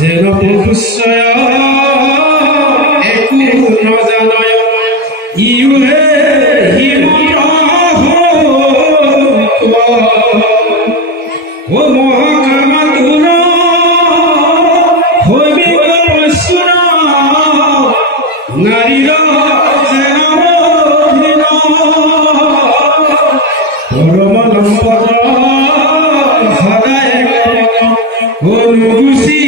Zerapusaya eku nazanaya iuhe himuraho o mohakamatura hoibe pasura narira zenamodina paramalambada hadaye o nugusi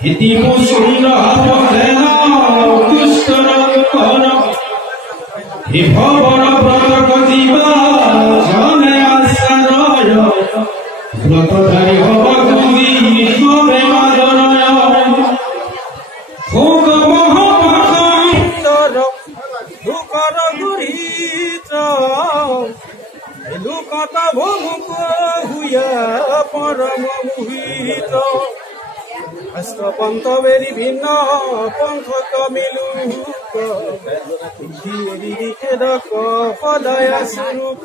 Hiti musunda, hapa tena, kushkara, ভবন ব্রত জীবা জনে আশ্রয় ব্রতধারী হব তুমি বিশ্বরে মাজনয় ভোগ মহোপর দুকর গুরিত লোকত ভোগ হুয়া পরম মোহিত অষ্টপন্থ বেরি ভিন্ন পন্থ কমিলুক খেদক সদায় সুৰুক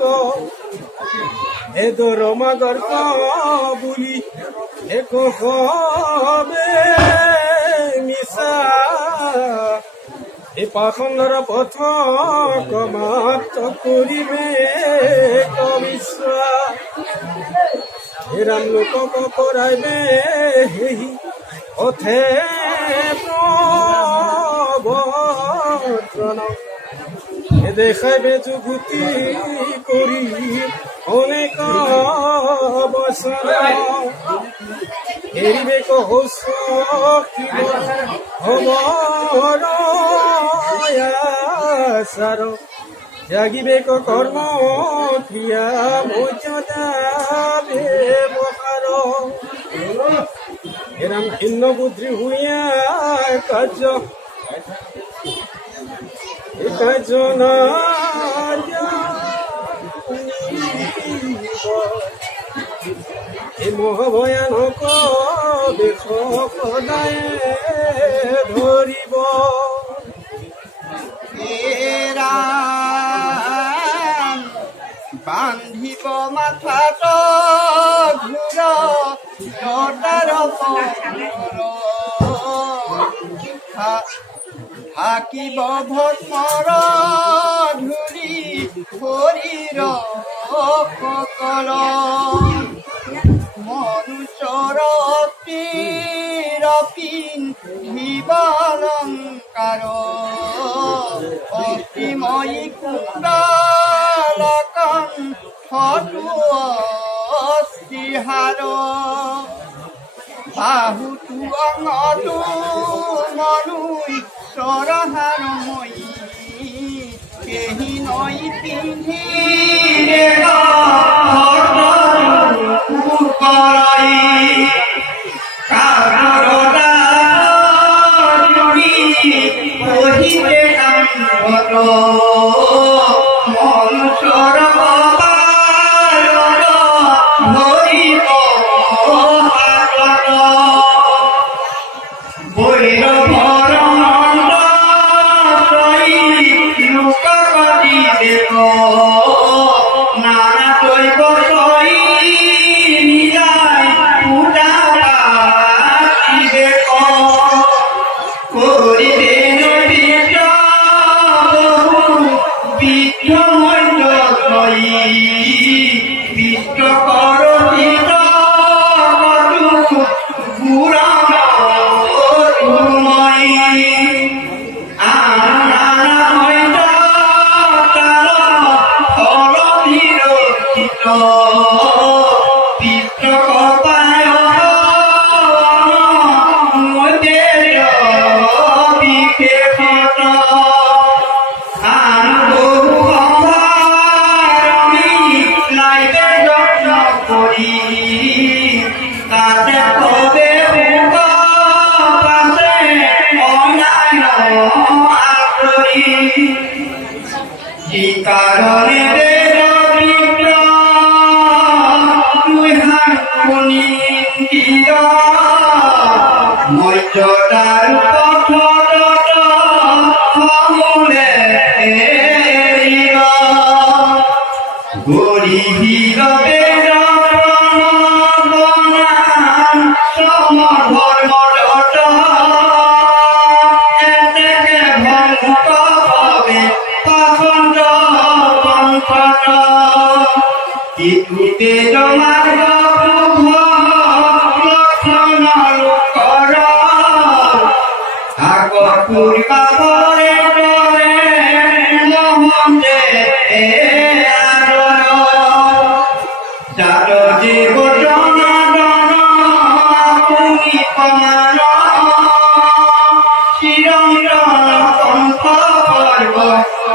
এ দৰমা গৰ্ক বুলি এক হবে মিছা এ পাখণ্ডৰ পথ সমাপ্ত কৰিবে কবিশ্বাস হে ৰাম লোকক কৰাইবে হেহি পথে প্রবর্তন এ দেখাইবে যুগুতি করি অনেক বসন এরিবে কহস সার জাগিবে কর্ম ক্রিয়া মর্যাদা ব্যবহার এরম ভিন্ন বুদ্ধি হইয়া কার্য না এ মোহ ভয়ানক দেশ সদায় ধরিব বান্ধিব মাথাত ঘূৰ জটাৰ থাকিব ভস্মৰ ধূলি শৰীৰ সকল মনুষ্যৰ পিন্ধিব অলংকাৰ অতিময়ী কুণ্ডলকন ফটো অস্তিহাৰ বাহুটো অঙটো মনুই চৰহাৰময়ী কেহি নৈ পিন্ধিলে মনুষ্যৰ ধৰিব বৈৰৱৰ লোকপতি দেৱ নানা দৈৱ নিজাই পূজা কৰিবে কারণে মর্যাদার গরিবীর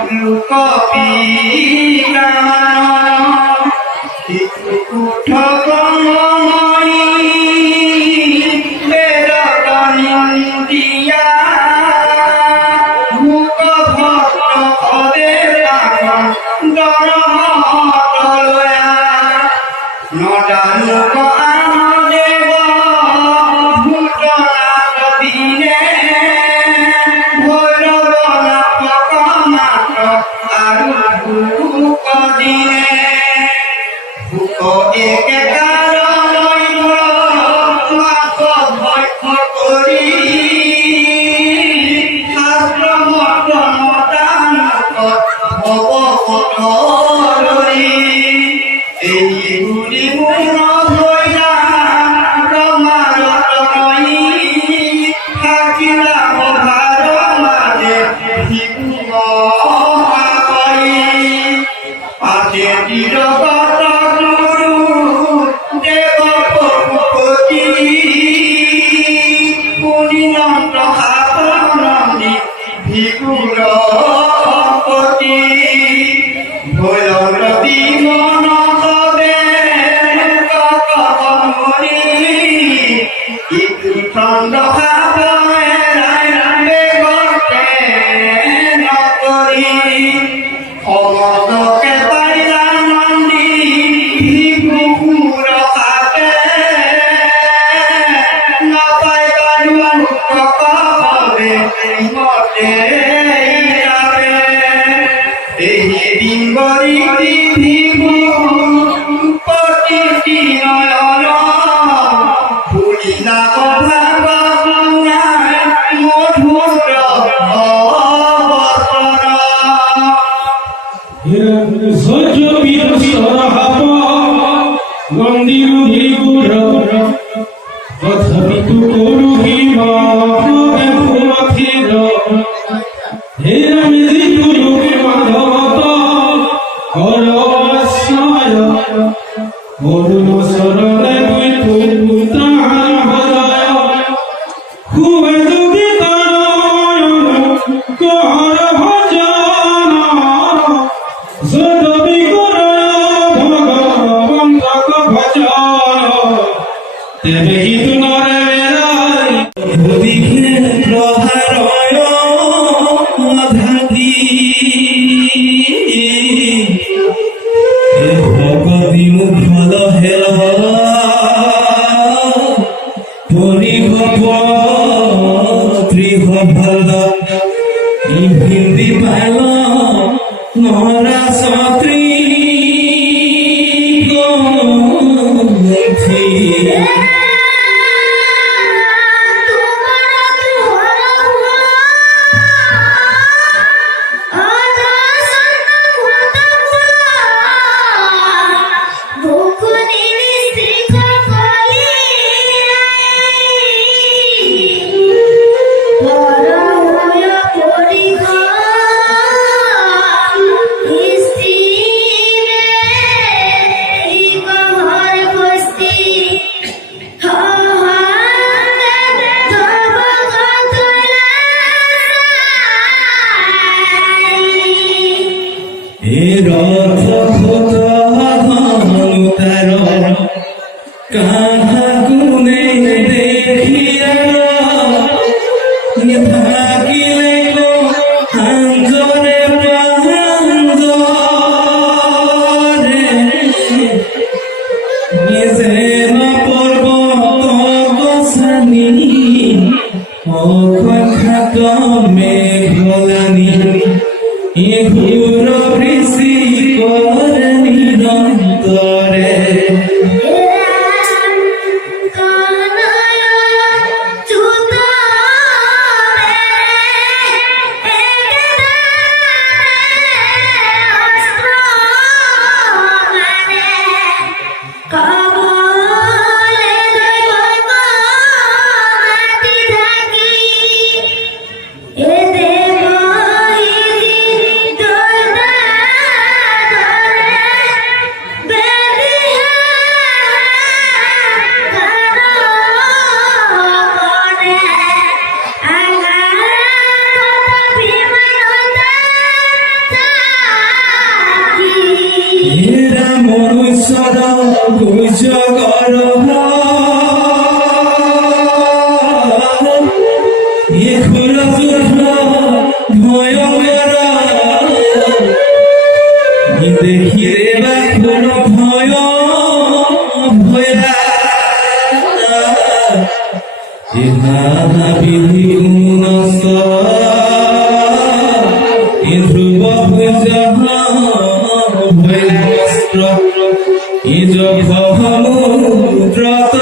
কবি জগর এ খুলা ভয়ঙ্কর দেখিরে বা কোন ভয় ভয়া ইহা বিধি গুণস ধ্রুব ভৈলস্ত্র ইজ সমুদ্রত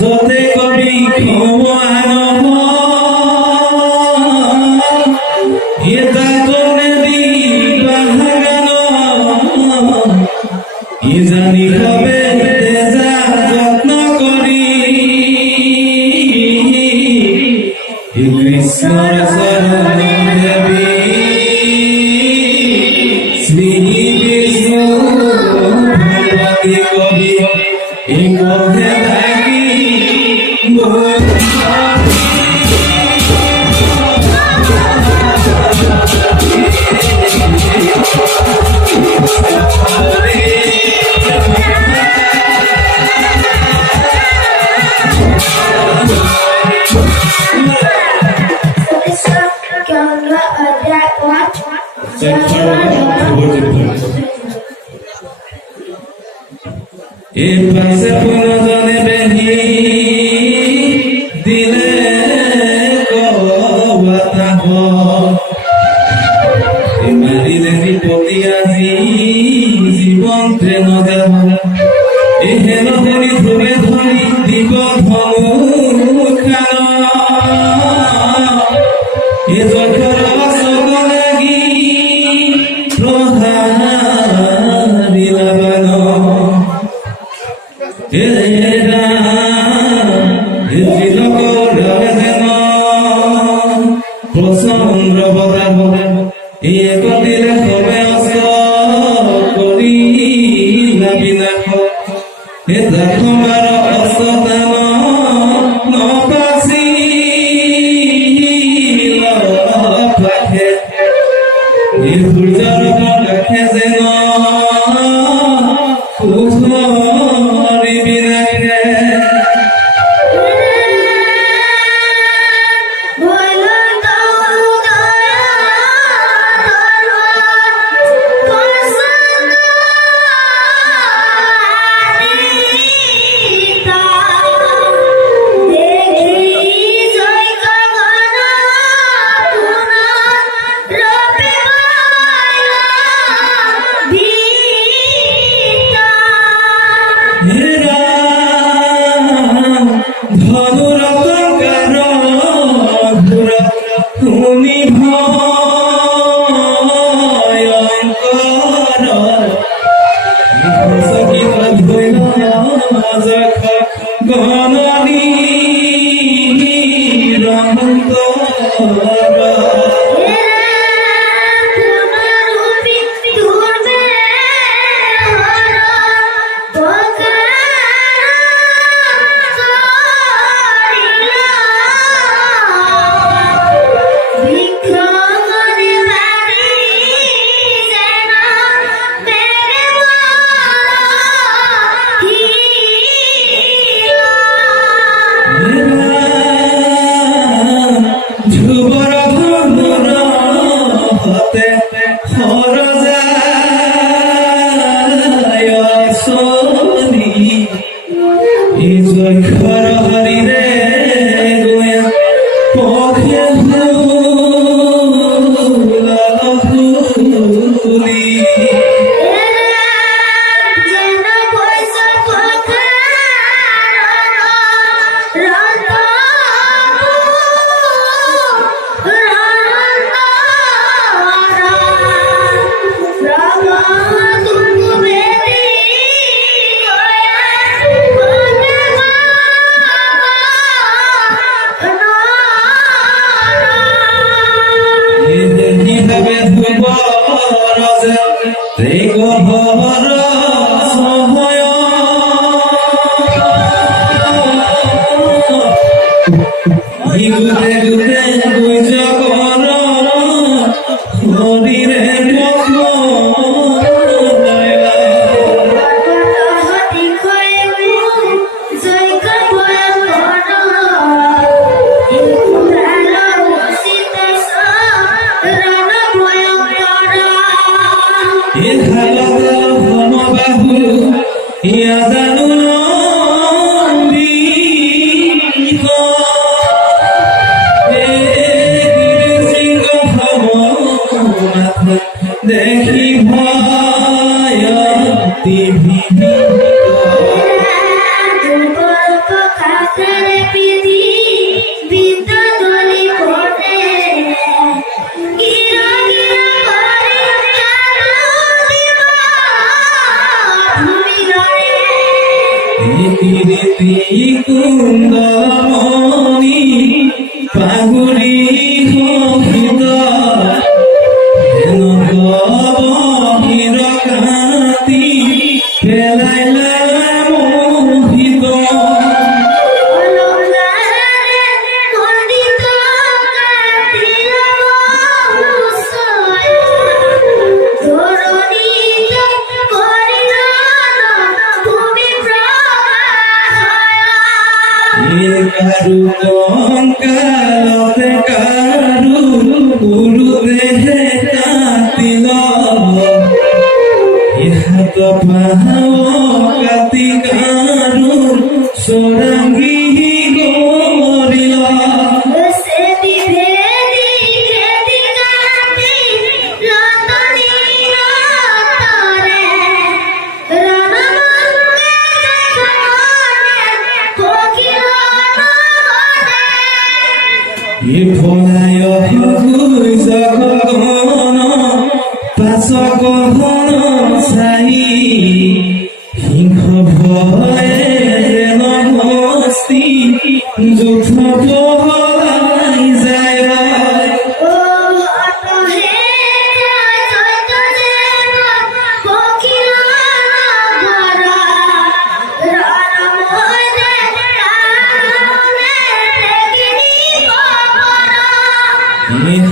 যতে কবি ক্ষমান এটা তোমে দিবাগান ই জানি কবে তেজা যত্ন করি কৃষ্ণর শরণ দেবী শ্রী বিষ্ণু ভগবতী কবি এই কবে থাকি এ পাশে পুনজনে বেহি দিলে কথা মারিলে পতি আজি জীবন ট্রেন যাব এ হেন ধরি ধরে ধরি দিব ধনুখান এ জখর সব লাগি প্রহারিলাবান প্রচন্দ্র বদাব একদিলে হবে অস করি বিনাশ দেখবার অসতান নপাশি পাখে সূর্যর পাখে যেন কিভাবে ধুব রজে তে গহর সময় গুদে গুদে বুঝ কর হরিরে দেখি ভয় কুন্দমণি পাগুরি হিত কান্তি ফেলাইলা মোহিত কারু কঙ্কালতে কারু গুরু দেহে কাতিল ইহাত পাহাও কাতি কারু সোরাঙ্গি গরিল ফলায় গুজ গগন পাশ গহন সাই সিংহ ভয়ে নমস্তি যুথ পহলাই যায়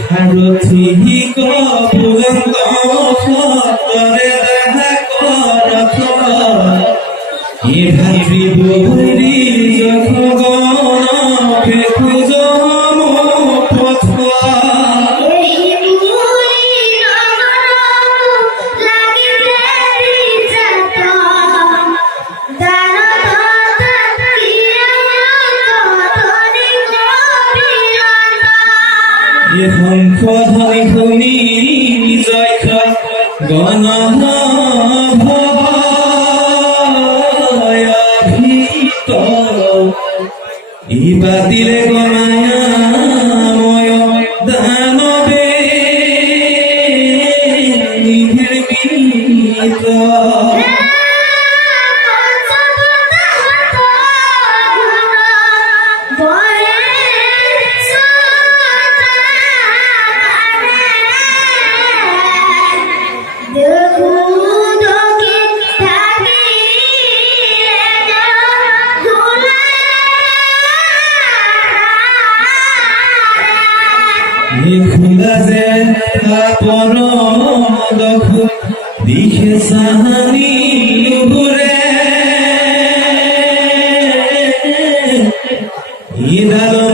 হারথি কপুলন্ত ফতরে দেখা করথ এ ভাতৃ বৈরি যখন ফেকুজ পথ শঙ্খ ধ্বনি শুনি জয় গণ ভীত ইবা দিলে গমায়াময় দানবে নির্মিত খুলাছে পর দখু দিখে সাহানি ঘুরে ইদাল